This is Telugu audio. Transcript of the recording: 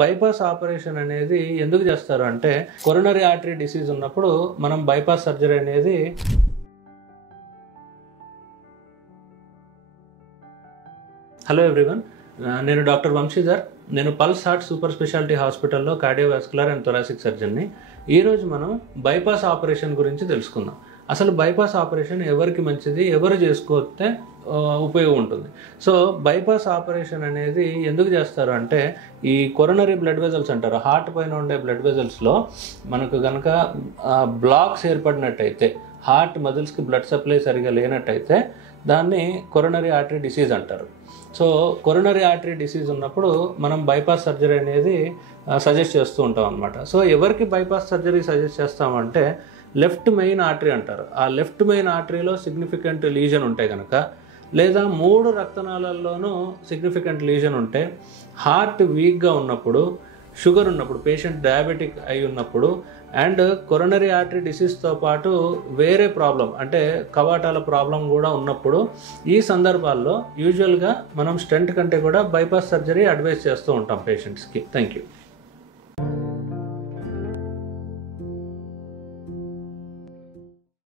బైపాస్ ఆపరేషన్ అనేది ఎందుకు చేస్తారు అంటే కొరోనరీ ఆర్టరీ డిసీజ్ ఉన్నప్పుడు మనం బైపాస్ సర్జరీ అనేది హలో ఎవ్రీవన్, నేను డాక్టర్ వంశీధర్. నేను పల్స్ హార్ట్ సూపర్ స్పెషాలిటీ హాస్పిటల్లో కార్డియోవాస్కులర్ అండ్ థొరాసిక్ సర్జన్ని. ఈరోజు మనం బైపాస్ ఆపరేషన్ గురించి తెలుసుకుందాం. అసలు బైపాస్ ఆపరేషన్ ఎవరికి మంచిది, ఎవరు చేసుకోతే ఉపయోగం ఉంటుంది. సో బైపాస్ ఆపరేషన్ అనేది ఎందుకు చేస్తారు అంటే ఈ కొరోనరీ బ్లడ్ వెజల్స్ అంటారు, హార్ట్ పైన ఉండే బ్లడ్ వెజల్స్లో మనకు కనుక బ్లాక్స్ ఏర్పడినట్టయితే, హార్ట్ మజిల్స్కి బ్లడ్ సప్లై సరిగా లేనట్టయితే దాన్ని కొరోనరీ ఆర్టరీ డిసీజ్ అంటారు. సో కొరోనరీ ఆర్టరీ డిసీజ్ ఉన్నప్పుడు మనం బైపాస్ సర్జరీ అనేది సజెస్ట్ చేస్తూ ఉంటాం అనమాట. సో ఎవరికి బైపాస్ సర్జరీ సజెస్ట్ చేస్తామంటే లెఫ్ట్ మెయిన్ ఆర్టరీ అంటారు. ఆ లెఫ్ట్ మెయిన్ ఆర్టరీలో సిగ్నిఫికెంట్ లీజన్ ఉంటే కనుక, లేదా 3 రక్తనాళాల్లోనూ సిగ్నిఫికెంట్ లీజన్ ఉంటే, హార్ట్ వీక్గా ఉన్నప్పుడు, షుగర్ ఉన్నప్పుడు, పేషెంట్ డయాబెటిక్ అయి ఉన్నప్పుడు, అండ్ కొరోనరీ ఆర్టరీ డిసీజ్తో పాటు వేరే ప్రాబ్లం అంటే కవాటాల ప్రాబ్లం కూడా ఉన్నప్పుడు, ఈ సందర్భాల్లో యూజువల్గా మనం స్టెంట్ కంటే కూడా బైపాస్ సర్జరీ అడ్వైస్ చేస్తూ ఉంటాం పేషెంట్స్కి. Thank you.